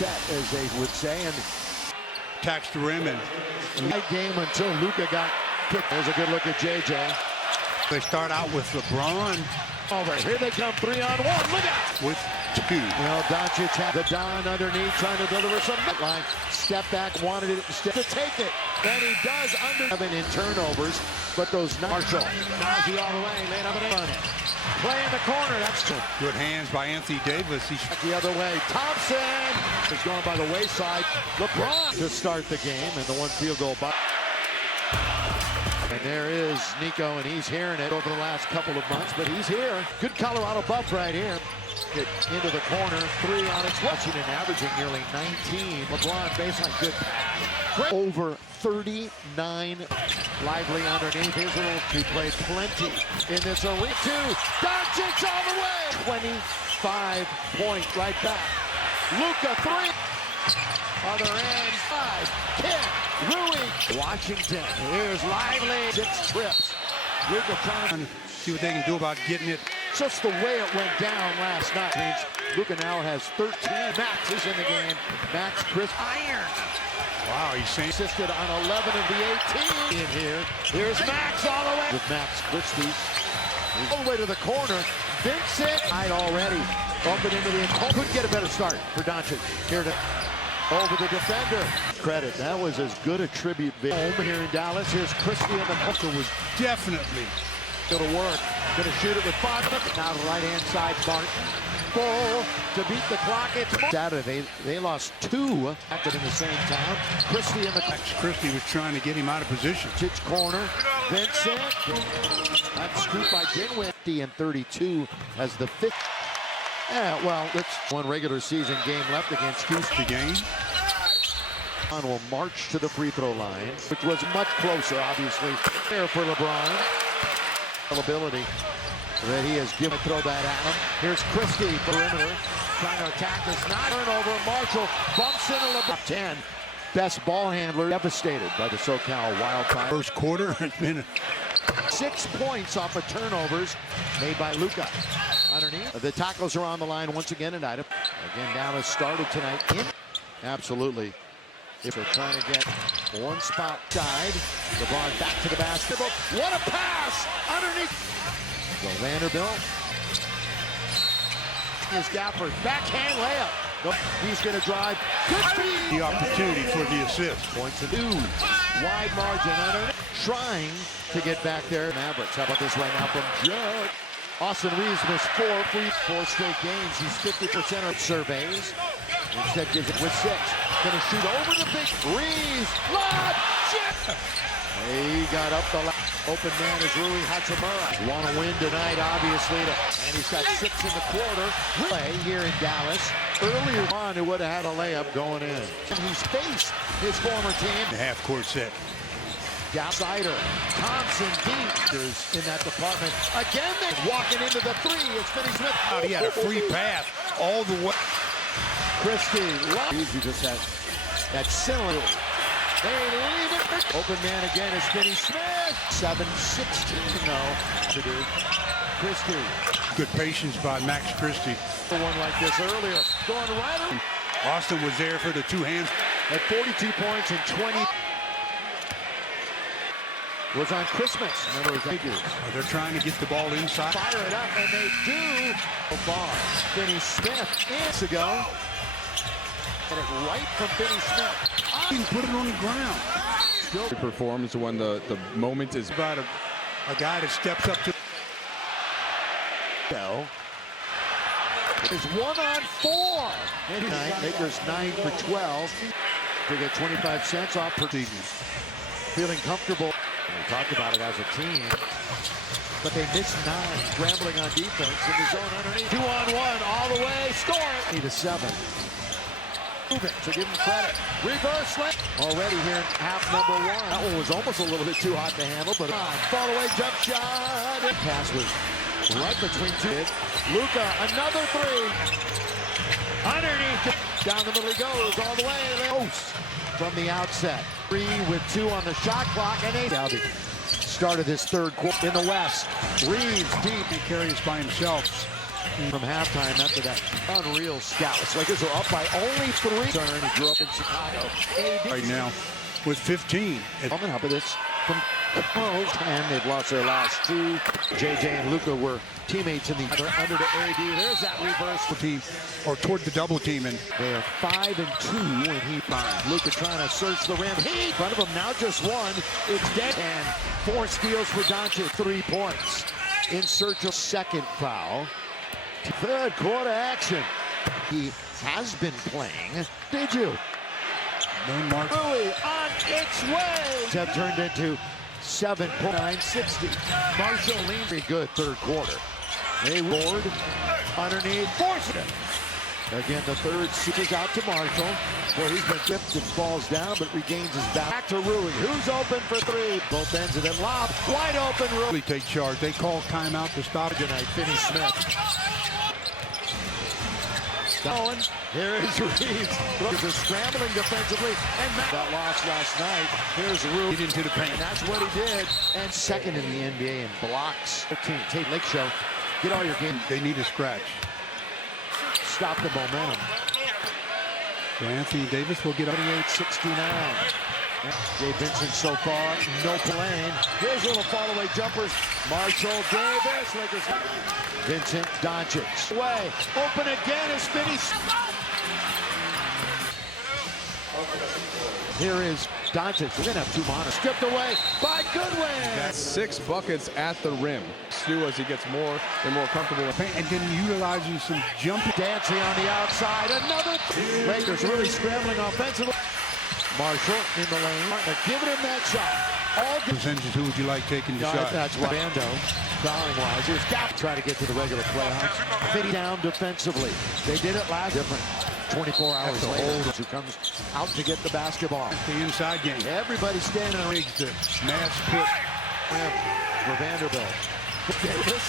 set, as they would say, and attacks the rim and tight game until Luka got kicked. There's a good look at JJ. they start out with LeBron Over here they come, 3-on-1. Look out! with two. Well, Doncic had the Don underneath, trying to deliver some line. Step back, wanted it instead to take it. And he does under in turnovers, but those Marshall. Nazi all the way, laying up and running. Play in the corner, that's true. Good hands by Anthony Davis. He's The other way, Thompson is going by the wayside. LeBron to start the game, and the one field goal by. And there is Nico, and he's hearing it over the last couple of months, but he's here. Good Colorado buff right here. Get into the corner, 3 on its watching and averaging nearly 19. LeBron baseline, good pass. Over 39. Lively underneath. Here's a little. He played plenty in this arena. 2. Doncic all the way. 25 points right back. Luka 3. Other end, 5, 10, Rui, Washington, here's Lively, 6 trips. Luka trying to see what they can do about getting it. Just the way it went down last night means Luka now has 13. Max is in the game. Max Chris Iron. Wow, he's saying Assisted on 11 of the 18 in here. Here's Max all the way. With Max Christie. All the way to the corner. Vincent. Right already. Open into the end. Couldn't get a better start for Doncic. Here to over the defender. Credit. That was as good a tribute. Home here in Dallas. Here's Christie and the hooker was definitely going to work. Going to shoot it with 5 minutes. Now the right-hand side, Martin. Full to beat the clock. It's Saturday. They lost 2 acted in the same town. Christie in the Christie was trying to get him out of position. Pitch corner. Vincent. That's scooped by Dinwiddie. And 32 as the 5th. Yeah, well, it's one regular season game left against Houston. Game. Will march to the free throw line, which was much closer, obviously. There for LeBron. Ability that he has given. Throw that at him. Here's Christie, perimeter, trying to attack this. Not turnover. Marshall bumps into LeBron. 10. Best ball handler devastated by the SoCal Wildfire. First quarter has been 6 points off of turnovers made by Luka. Underneath. The tackles are on the line once again tonight. Again, Dallas started tonight. Absolutely. If they're trying to get one spot side. LeBron back to the basket. What a pass! Underneath. So Vanderbilt. Is Gafford. Backhand layup. Nope. He's going to drive. Good feed. The opportunity for the assist. Points to 2. Wide margin underneath. Trying to get back there. Mavericks. How about this right now from Judd? Austin Reeves missed 4 straight games. He's 50% of surveys. Instead gives it with 6. Gonna shoot over the big Reeves. Lob! Chip! He got up the open man is Rui Hachimura. Want to win tonight, obviously. And he's got 6 in the quarter. Play here in Dallas. Earlier on, who would have had a layup going in. And he's faced his former team. The half-court set. Outsider, Thompson deep in that department. Again, they're walking into the 3. It's Finney Smith. He had a free pass all the way. Christie, he just had that cylinder. They leave it. Open man again is Finney Smith. 7-16 now to do. Christie. Good patience by Max Christie. One like this earlier. Going right. Austin was there for the 2 hands. At 42 points and 20. Was on Christmas. Remember his figures. They're trying to get the ball inside. Fire it up, and they do. Bar. Finney Smith years ago. Get it right from Finney Smith. He can put it on the ground. Still performs when the moment is about a guy that steps up to. Is 1 on 4. Lakers 9 for 12. They get 25 cents off per season. Feeling comfortable. We talked about it as a team, but they missed 9, scrambling on defense in the zone underneath. 2 on 1, all the way, score it. 8-7. Moving, so give him credit. Reverse left. Already here in half number 1. That one was almost a little bit too hot to handle, but fall away jump shot. Pass was right between 2. Luka, another 3. Underneath, down the middle he goes, all the way. Post from the outset. 3 with 2 on the shot clock, and 8. Started his 3rd quarter in the West. Reeves deep. He carries by himself. from halftime after that unreal scout. Lakers are up by only 3. Turn. He grew up in Chicago. Right now with 15. Coming up with this from Carl's, and they've lost their last 2. JJ and Luka were teammates in the under to AD. There's that reverse Team or toward the double team, and they are 5-2 when he finds Luka trying to search the rim. He in front of him now, just one. It's dead, and 4 steals for Doncic. 3 points in search of second foul. Third quarter action. He has been playing. Did you? Rui on its way. Have turned into 7.960. Marshall leans. Very good third quarter. They roared underneath. Forced it. Again, the third seekers out to Marshall, where he's been tipped and falls down, but regains his back. Back to Rui, who's open for 3. Both ends of it. Lob, wide open. Rui. Take charge. They call timeout to stop Tonight, Finney Smith. Going. Here is Reeves. Look, they're scrambling defensively. And that loss last night. Here's Rui into the paint. And that's what he did. And second in the NBA in blocks. Tate Lake Show. Get all your game. They need a scratch. Stop the momentum. So Anthony Davis will get up. 28-69. Jay Vincent so far, no playing. Here's little fall-away jumpers. Marshall Davis. Lakers. Vincent Doncic. Way. Open again is Finney. Here is Doncic. We're going to have 2 monitors. Stripped away by Goodwin. That's 6 buckets at the rim. Stu, as he gets more and more comfortable. And then utilizing some jumping. Dancing on the outside. Another. Lakers really scrambling offensively. Marshall in the lane. Martin giving him that shot. All percentages. Who would you like taking the shot? That's right. Bando, fouling-wise. Here's Gap trying to get to the regular playoffs. Fitting down defensively. They did it last. Different. 24 hours later. Who comes out to get the basketball. The inside game. Everybody standing on the Mavs put for Vanderbilt. Davis.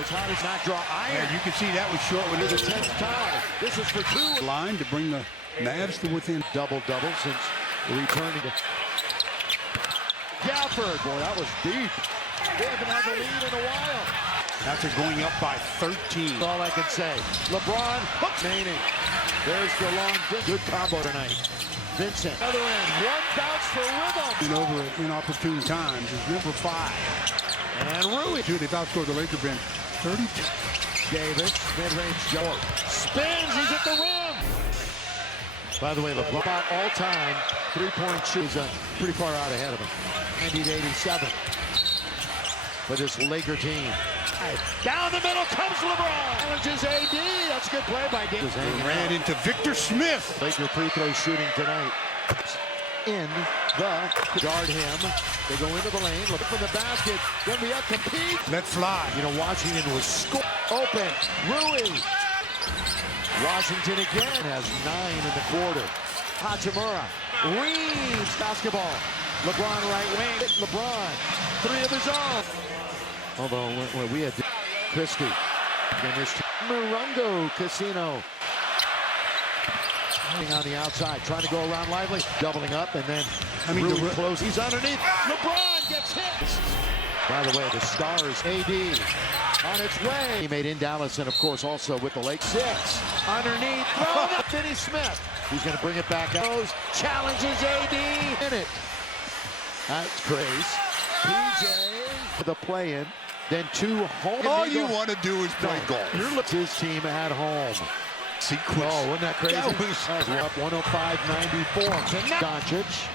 As hot as not draw iron. Yeah, you can see that was short when it was the 10th tie. This is for 2. Line to bring the Mavs to within. Double-double since returning to Gafford. Boy, that was deep. They haven't had the lead in a while. After going up by 13. That's all I can say. LeBron hooks Manning. There's the long distance. Good combo tonight. Vincent. Other end. One bounce for rhythm. And over at inopportune times is number 5. And Rui. They've outscored the Laker bench 32. Davis. Mid-range jump. Spins. He's at the rim. By the way, LeBron about all-time 3-point shoot is pretty far out ahead of him. 90-87. For this Laker team. Down the middle comes LeBron. Challenges AD. That's a good play by Davis. Ran into Victor Smith. Laker free throw shooting tonight. In the guard him. They go into the lane. Look for the basket. Then we have to compete. Let fly. You know, Washington was open. Rui. Washington again has 9 in the quarter. Hachimura. Reeves basketball. LeBron right wing. LeBron. 3 of his own. Although when we had Christie. Again, there's Morongo Casino. On the outside, trying to go around Lively. Doubling up, and then Rui close. He's underneath. LeBron gets hit. By the way, the Stars AD on its way. He made in Dallas, and of course also with the Lakers. 6 underneath. Thrown up. Finney Smith. He's going to bring it back out. Challenges AD in it. That's Grace. PJ for the play-in. Then 2 home. All you want to do is play golf. You're his team at home. Sequence. Oh, wasn't that crazy? That was up 105-94. Doncic.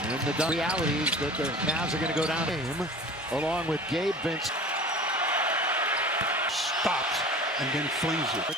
And the reality is that the Mavs are going to go down game along with Gabe Vince. Stops and then flings it.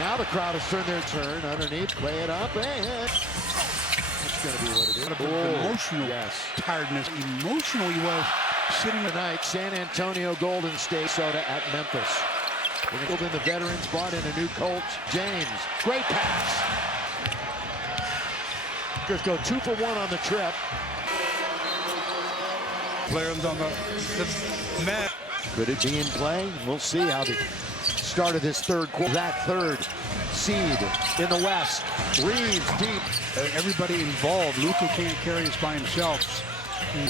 Now the crowd has turned their turn underneath. Play it up, and it's going to be what it is. Emotional tiredness. Emotional he was sitting tonight. San Antonio, Golden State, Soda at Memphis. In the veterans, brought in a new coach, James. Great pass. Lakers go 2 for 1 on the trip. Players on the mat. Could it be in play? We'll see how the start of this third quarter. That third seed in the West. Reeves deep. Everybody involved. Luka can't carry us by himself.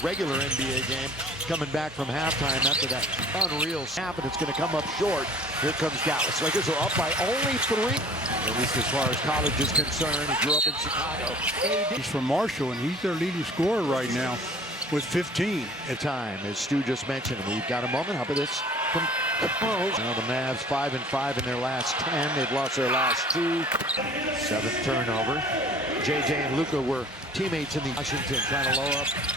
Regular NBA game. coming back from halftime after that unreal snap, and it's going to come up short. Here comes Dallas. Lakers are up by only 3. At least as far as college is concerned. He grew up in Chicago. He's from Marshall, and he's their leading scorer right now with 15. At time, as Stu just mentioned, we've got a moment. How about this from Carlos? Now the Mavs 5-5 in their last 10. They've lost their last 2. 7th turnover. JJ and Luka were teammates in the Washington, trying to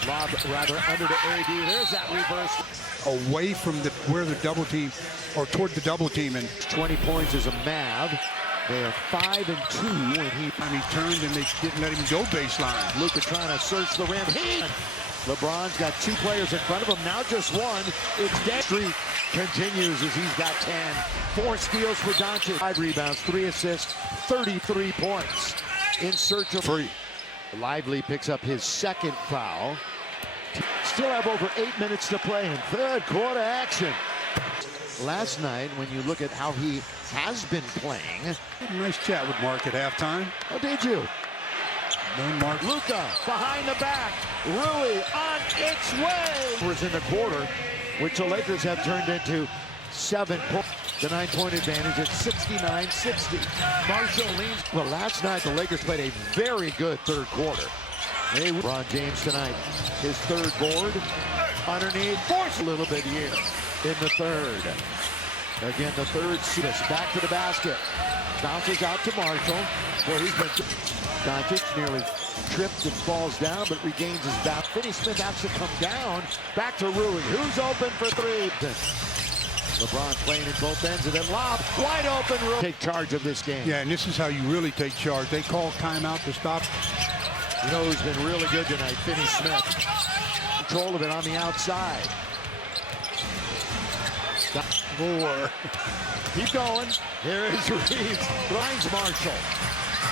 lob rather under to AD. There's that reverse. Away from where the double team, or toward the double team, and 20 points as a Mav. They are 5-2 when he turned and they didn't let him go baseline. Luka trying to search the rim. LeBron's got 2 players in front of him, now just 1. It's dead. Streak continues as he's got 10. 4 steals for Doncic. 5 rebounds, 3 assists, 33 points. In search of free. Lively picks up his 2nd foul. Still have over 8 minutes to play in 3rd quarter action. Last night, when you look at how he has been playing. Nice chat with Mark at halftime. Oh, did you? No, Mark. Luka behind the back. Rui on its way. Was in the quarter, which the Lakers have turned into 7 points. The 9-point advantage at 69-60. Marshall leans. Well, last night the Lakers played a very good 3rd quarter. LeBron James tonight, his 3rd board. Underneath, force a little bit here in the 3rd. Again, the 3rd assist. Back to the basket. Bounces out to Marshall, where he's been. Doncic nearly tripped and falls down, but regains his back. Finney Smith has to come down. Back to Rui, who's open for 3. LeBron playing in both ends of that lob. Wide open. Take charge of this game. Yeah, and this is how you really take charge. They call timeout to stop. You know who's been really good tonight? Finney Smith. Control of it on the outside. More. Keep going. Here is Reeves. Blinds Marshall.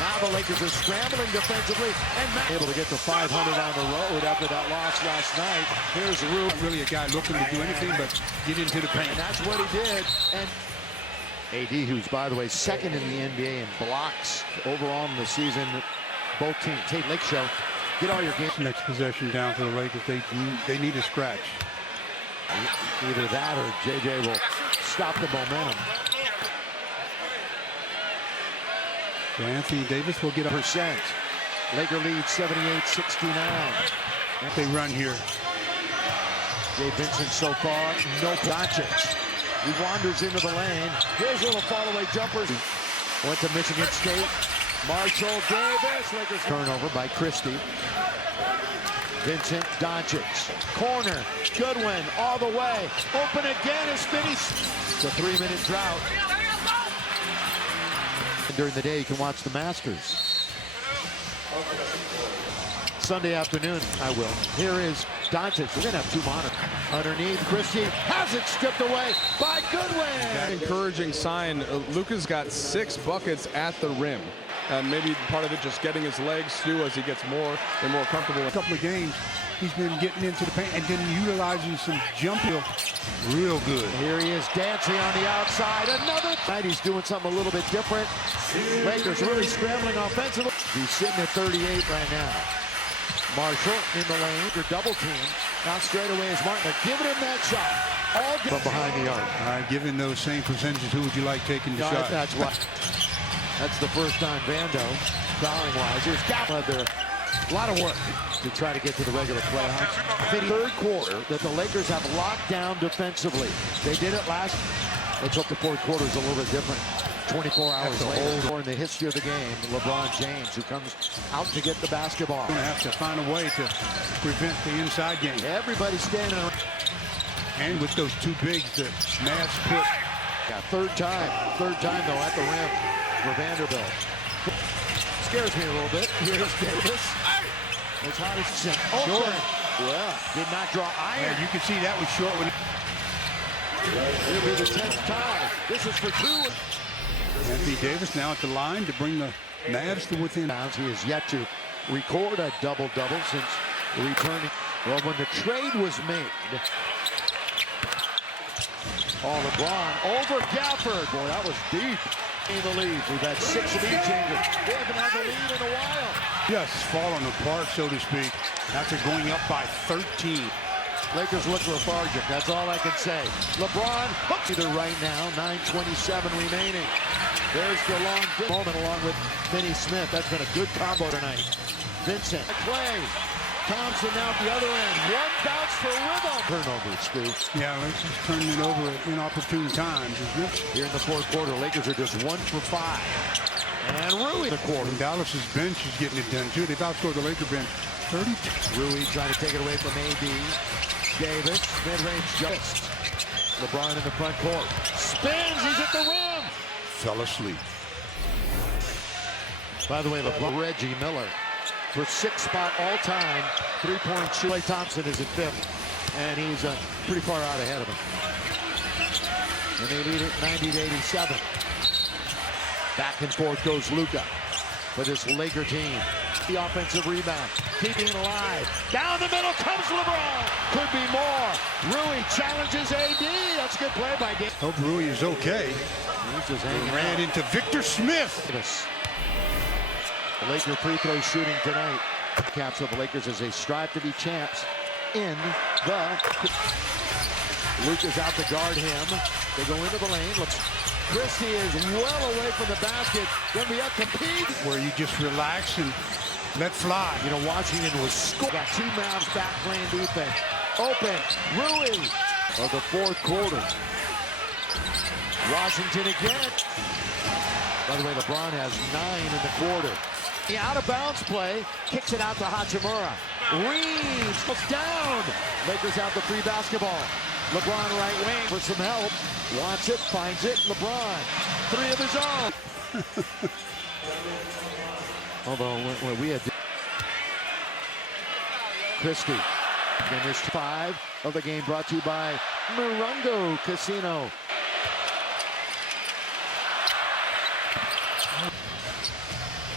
Now the Lakers are scrambling defensively and able to get to 500 on the road after that loss last night. Here's Rui. Not really a guy looking to do anything but get into the paint. And that's what he did. And AD, who's, by the way, 2nd in the NBA in blocks overall in the season. Both teams. Tate Lake Show. Get all your games. Next possession down for the Lakers. They need a scratch. Either that or JJ will stop the momentum. So Anthony Davis will get a percent. Laker lead 78-69. They run here. Jay Vincent so far, no Doncic. He wanders into the lane. Here's a little fall-away jumper. Went to Michigan State. Marshall Davis. Lakers turnover by Christie. Vincent, Doncic. Corner. Goodwin all the way. Open again is finished. It's a 3-minute drought. During the day, you can watch the Masters. Sunday afternoon, I will. Here is Doncic. We're going to have 2 monitors. Underneath, Christie has it stripped away by Goodwin. Encouraging sign. Luka's got 6 buckets at the rim. And maybe part of it just getting his legs through as he gets more and more comfortable. A couple of games, he's been getting into the paint and then utilizing some jump real good. Here he is dancing on the outside. Another night, he's doing something a little bit different. Lakers really scrambling offensively. He's sitting at 38 right now. Marshall in the lane for double team. Now straight away is Martin. They're giving him that shot. All from behind the arc. All right, given those same percentages, who would you like taking the shot? That's what. That's the first time Vando, fouling-wise, has got there. A lot of work to try to get to the regular playoffs. The 3rd quarter that the Lakers have locked down defensively. They did it last. Let's hope the 4th quarter is a little bit different. 24 hours later, in the history of the game, LeBron James, who comes out to get the basketball. Going to have to find a way to prevent the inside game. Everybody's standing around. And with those 2 bigs, the Mavs put. Yeah, third time though at the rim for Vanderbilt. Scares me a little bit. Here's Davis. As hot as short. Yeah, did not draw iron. Yeah, you can see that was short. It'll be the 10th tie. This is for 2. Anthony Davis now at the line to bring the Mavs to within. He has yet to record a double-double since returning. Well, when the trade was made, LeBron over Gafford. Boy, that was deep in the lead. We've had 6 lead changes. They haven't had the lead in a while. Just falling apart, so to speak, after going up by 13. Lakers look lethargic. That's all I can say. LeBron hooks either right now. 9:27 remaining. There's the long moment along with Finney Smith. That's been a good combo tonight. Vincent. Clay. Thompson now at the other end. One bounce for rhythm. Turnovers, Stu. Yeah, Lakers turning it over at inopportune times, isn't it? Here in the fourth quarter, Lakers are just 1 for 5. And Rui in the quarter. And Dallas's bench is getting it done, too. They've outscored the Laker bench 32. Rui trying to take it away from AD. Davis, mid-range just. LeBron in the front court. Spins, he's at the rim. Fell asleep. By the way, LeBron, Reggie Miller. For 6th spot all-time, 3-point shoot. Klay Thompson is at 5th, and he's pretty far out ahead of him. And they lead it 90-87. Back and forth goes Luka for this Laker team. The offensive rebound, keeping it alive. Down the middle comes LeBron. Could be more. Rui challenges AD. That's a good play by Dave. Hope Rui is okay. He's just hanging Ran out. into Victor Smith. The Laker free throw shooting tonight. Caps of the Lakers as they strive to be champs in the... Luka's out to guard him. They go into the lane. Christie is well away from the basket. Then we have to compete. Where you just relax and let fly. You know, Washington was scored. Got 2 Mavs back playing defense. Open. Rui of the fourth quarter. Washington again. By the way, LeBron has 9 in the quarter. The out-of-bounds play, kicks it out to Hachimura. Reeves goes down. Lakers have the free basketball. LeBron right wing for some help. Wants it, finds it. LeBron, 3 of his own. Although when we had Christie. Again, there's 5 of the game brought to you by Morongo Casino.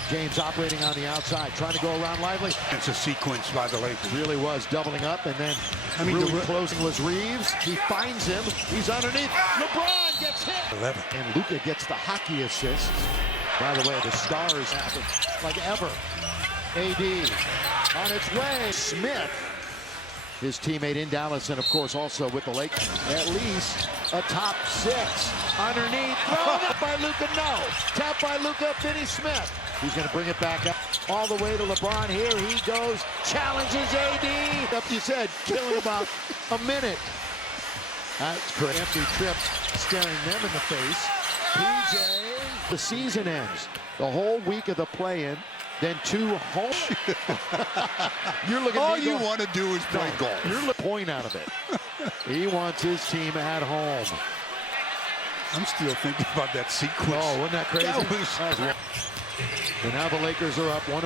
James operating on the outside, trying to go around Lively. It's a sequence by the Lakers. Really was doubling up, and then Rui closing was Reeves. He finds him. He's underneath. LeBron gets hit. 11. And Luka gets the hockey assist. By the way, the stars happen like ever. AD on its way. Smith, his teammate in Dallas, and of course also with the Lakers. At least a top 6. Underneath. Thrown up by Luka. No. Tapped by Luka. Finney Smith. He's going to bring it back up all the way to LeBron. Here he goes. Challenges AD. Up you said, killing about a minute. That's correct. Empty trip staring them in the face. PJ. The season ends. The whole week of the play-in. Then 2 home. You're looking. All you want to do is play golf. You're the point out of it. He wants his team at home. I'm still thinking about that sequence. Oh, wasn't that crazy? That was... And now the Lakers are up 105-94.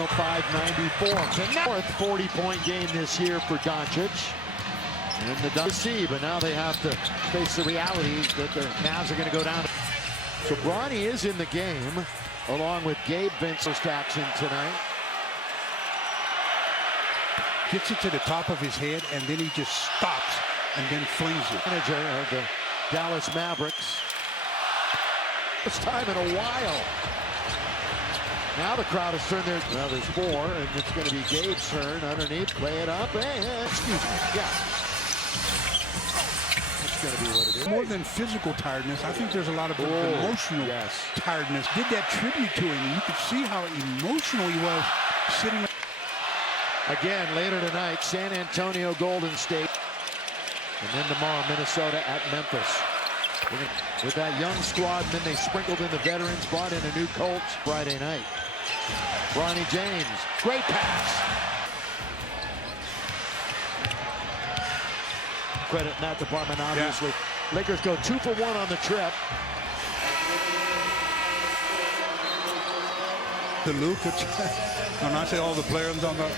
The 4th 40-point game this year for Doncic. And the Ducks see, but now they have to face the reality that the Mavs are going to go down. So Bronny is in the game, along with Gabe Vincent's action tonight. Gets it to the top of his head, and then he just stops and then flings it. Manager of the Dallas Mavericks. First time in a while. Now the crowd has turned their... Well, there's 4, and it's going to be Gabe's turn underneath. Play it up. Excuse me. Yeah. That's going to be what it is. More than physical tiredness, I think there's a lot of emotional tiredness. Did that tribute to him, and you could see how emotional he was sitting. Again, later tonight, San Antonio, Golden State. And then tomorrow, Minnesota at Memphis. With that young squad, and then they sprinkled in the veterans, brought in a new coach Friday night. Bronny James, great pass. Credit in that department, obviously. Yeah. Lakers go 2 for 1 on the trip. The Luka, when I say all the players on the